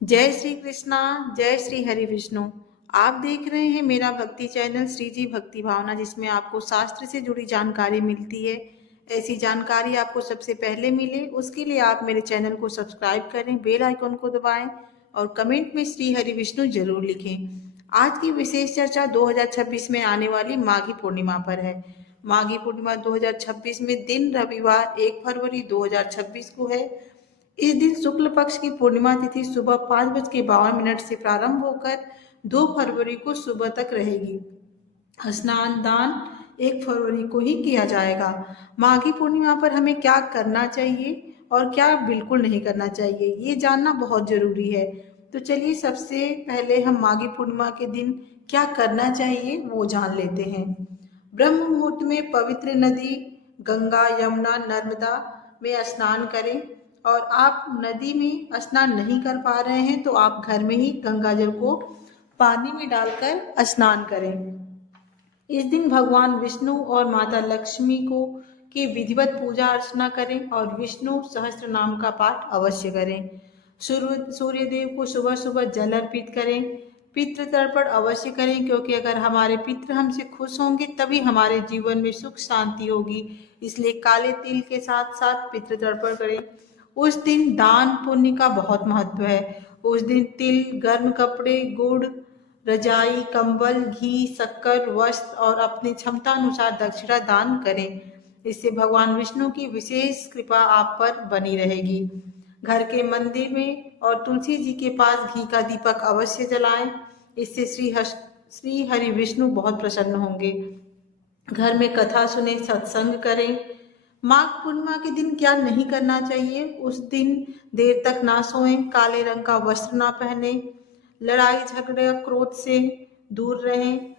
जय श्री कृष्णा। जय श्री हरि विष्णु। आप देख रहे हैं मेरा भक्ति चैनल श्री जी भक्ति भावना, जिसमें आपको शास्त्र से जुड़ी जानकारी मिलती है। ऐसी जानकारी आपको सबसे पहले मिले, उसके लिए आप मेरे चैनल को सब्सक्राइब करें, बेल आइकन को दबाएं और कमेंट में श्री हरि विष्णु जरूर लिखें। आज की विशेष चर्चा 2026 में आने वाली माघी पूर्णिमा पर है। माघी पूर्णिमा 2026 में दिन रविवार 1 फरवरी 2026 को है। इस दिन शुक्ल पक्ष की पूर्णिमा तिथि सुबह 5:52 से प्रारंभ होकर 2 फरवरी को सुबह तक रहेगी। स्नान दान 1 फरवरी को ही किया जाएगा। माघी पूर्णिमा पर हमें क्या करना चाहिए और क्या बिल्कुल नहीं करना चाहिए, ये जानना बहुत जरूरी है। तो चलिए सबसे पहले हम माघी पूर्णिमा के दिन क्या करना चाहिए वो जान लेते हैं। ब्रह्म मुहूर्त में पवित्र नदी गंगा, यमुना, नर्मदा में स्नान करें। और आप नदी में स्नान नहीं कर पा रहे हैं तो आप घर में ही गंगा जल को पानी में डालकर स्नान करें। इस दिन भगवान विष्णु और माता लक्ष्मी को की विधिवत पूजा अर्चना करें और विष्णु सहस्त्र नाम का पाठ अवश्य करें। सूर्य देव को सुबह सुबह जल अर्पित करें। पितृ तर्पण अवश्य करें, क्योंकि अगर हमारे पितृ हमसे खुश होंगे तभी हमारे जीवन में सुख शांति होगी। इसलिए काले तिल के साथ साथ पितृ तर्पण करें। उस दिन दान पुण्य का बहुत महत्व है। उस दिन तिल, गर्म कपड़े, गुड़, रजाई, कंबल, घी, शक्कर, वस्त्र और अपनी क्षमता अनुसार दक्षिणा दान करें। इससे भगवान विष्णु की विशेष कृपा आप पर बनी रहेगी। घर के मंदिर में और तुलसी जी के पास घी का दीपक अवश्य जलाएं। इससे श्री हरि विष्णु बहुत प्रसन्न होंगे। घर में कथा सुने, सत्संग करें। माघ पूर्णिमा के दिन क्या नहीं करना चाहिए? उस दिन देर तक ना सोएं, काले रंग का वस्त्र ना पहने, लड़ाई झगड़े क्रोध से दूर रहें,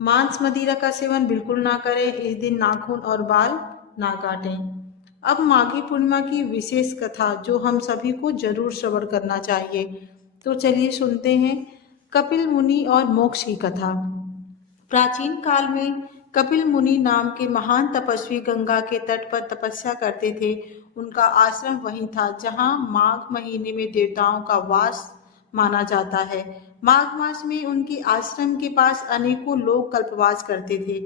मांस मदिरा का सेवन बिल्कुल ना करें। इस दिन नाखून और बाल ना काटें। अब माघी पूर्णिमा की विशेष कथा जो हम सभी को जरूर श्रवण करना चाहिए, तो चलिए सुनते हैं कपिल मुनि और मोक्ष की कथा। प्राचीन काल में कपिल मुनि नाम के महान तपस्वी गंगा के तट पर तपस्या करते थे। उनका आश्रम वहीं था जहां माघ महीने में देवताओं का वास माना जाता है। माघ मास में उनके आश्रम के पास अनेकों लोग कल्पवास करते थे।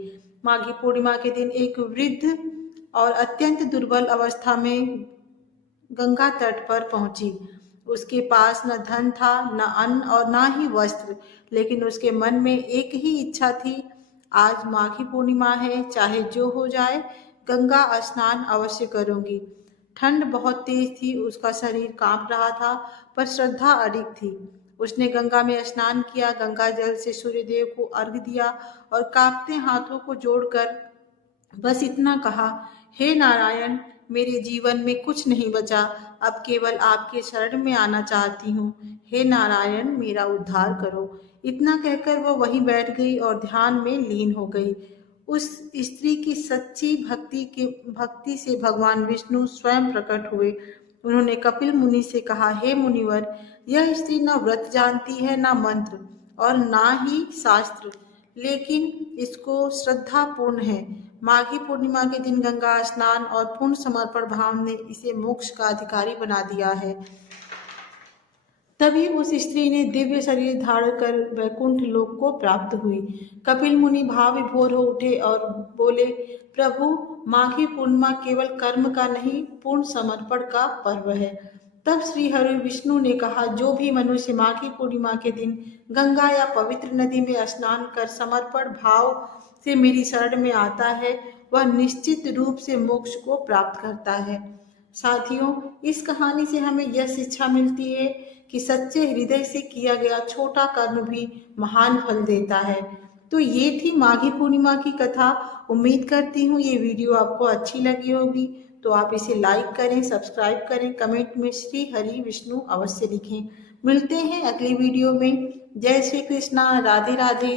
माघी पूर्णिमा के दिन एक वृद्ध और अत्यंत दुर्बल अवस्था में गंगा तट पर पहुंची। उसके पास न धन था, न अन्न और न ही वस्त्र, लेकिन उसके मन में एक ही इच्छा थी, आज माघी पूर्णिमा है, चाहे जो हो जाए गंगा स्नान अवश्य करूंगी। ठंड बहुत तेज थी, उसका शरीर कांप रहा था, पर श्रद्धा अडिग थी। उसने गंगा में स्नान किया, गंगा जल से सूर्यदेव को अर्घ्य दिया और कांपते हाथों को जोड़कर बस इतना कहा, हे नारायण, मेरे जीवन में कुछ नहीं बचा, अब केवल आपके शरण में आना चाहती हूँ। हे नारायण, मेरा उद्धार करो। इतना कहकर वह वहीं बैठ गई और ध्यान में लीन हो गई। उस स्त्री की सच्ची भक्ति से भगवान विष्णु स्वयं प्रकट हुए। उन्होंने कपिल मुनि से कहा, हे मुनिवर, यह स्त्री न व्रत जानती है, न मंत्र और ना ही शास्त्र, लेकिन इसको श्रद्धा पूर्ण है। माघी पूर्णिमा के दिन गंगा स्नान और पूर्ण समर्पण भाव ने इसे मोक्ष का अधिकारी बना दिया है। तभी उस स्त्री ने दिव्य शरीर धारण कर वैकुंठ लोक को प्राप्त हुई। कपिल मुनि भाव विभोर हो उठे और बोले, प्रभु, माघी पूर्णिमा केवल कर्म का नहीं, पूर्ण समर्पण का पर्व है। तब श्री हरि विष्णु ने कहा, जो भी मनुष्य माघी पूर्णिमा के दिन गंगा या पवित्र नदी में स्नान कर समर्पण भाव से मेरी शरण में आता है, वह निश्चित रूप से मोक्ष को प्राप्त करता है। साथियों, इस कहानी से हमें यह शिक्षा मिलती है कि सच्चे हृदय से किया गया छोटा कर्म भी महान फल देता है। तो ये थी माघी पूर्णिमा की कथा। उम्मीद करती हूँ ये वीडियो आपको अच्छी लगी होगी। तो आप इसे लाइक करें, सब्सक्राइब करें, कमेंट में श्री हरि विष्णु अवश्य लिखें। मिलते हैं अगली वीडियो में। जय श्री कृष्णा, राधे राधे।